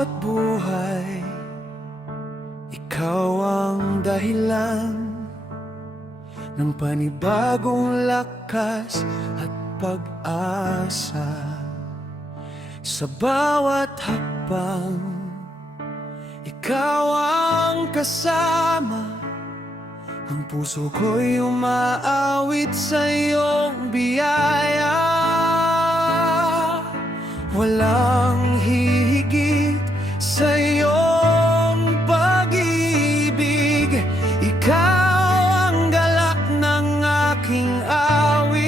bawat buhay, ikaw ang dahilan ng panibagong lakas at pag-asa. Sa bawat hakbang, ikaw ang kasama. Ang puso ko'y umaawit sa iyong biyaya. Walang hihigit sa iyong pag-ibig. Ikaw ang galak ng aking awit.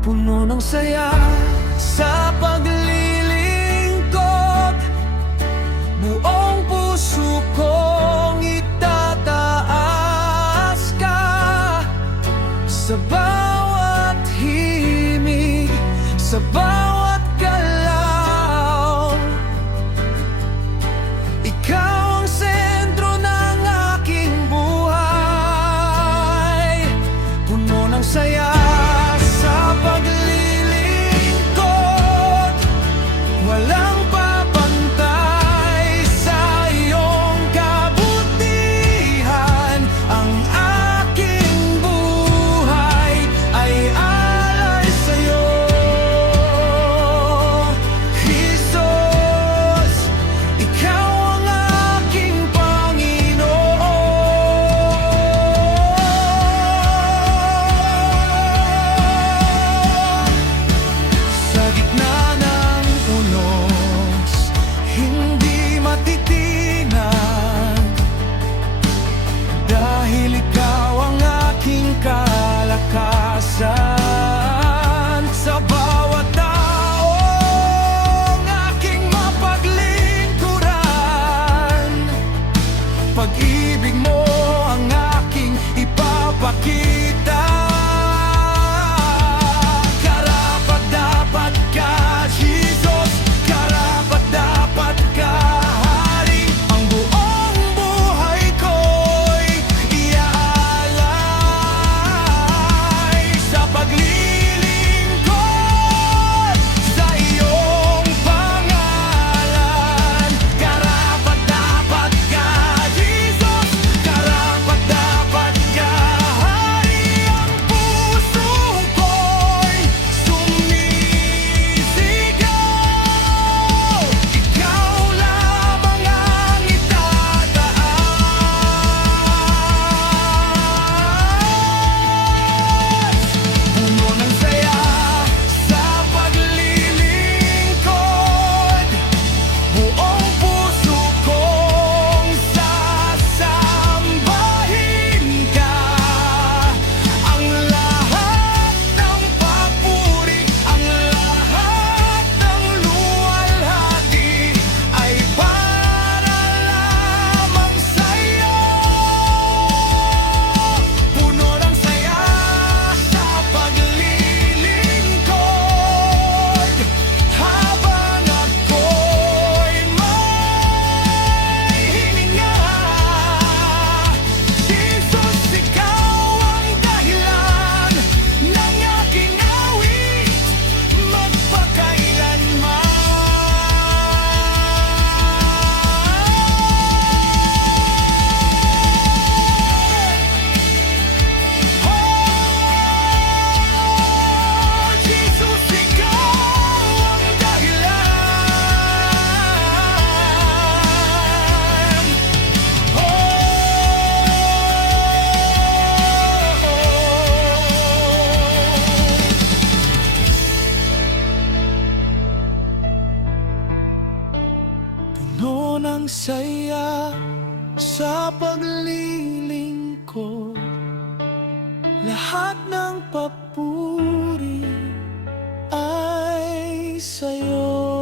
Puno ng saya sa paglilingkod, buong puso kong itataas ka. Sa bawat himig, sa bawat galaw, ikaw ang sentro ng aking buhay. Puno ng saya sa paglilingkod, walang papantay sa iyong kabutihan. Ang aking buhay ay alay sa'yo, Jesus. Ikaw ang aking Panginoon. Sa gitna ng unos, hindi matitinag, dahil ikaw ang aking kalakasan. Sa bawat taong aking mapaglingkuran, pag-ibig mo ang aking ipapakita. Karapat-dapat ka, Jesus. Karapat-dapat ka, Hari. Ang buong buhay ko'y iaalay sa paglilingkod sa iyong pangalan. Karapat-dapat ka, Jesus. Karapat-dapat ka, Hari. Ang puso ko'y sumisigaw. Ikaw lamang ang itataas. Puno ng saya sa paglilingkod, buong puso kong sasambahin ka. Ang lahat ng papuri, ang lahat ng luwalhati ay para lamang sa'yo. Puno ng saya sa paglilingkod, habang ako'y may hininga. Jesus, ikaw ang dahilan ng aking awit magpakailanman. Oh, Jesus, ikaw ang dahilan. Puno ng saya sa paglilingkod, lahat ng papuri ay sa'yo.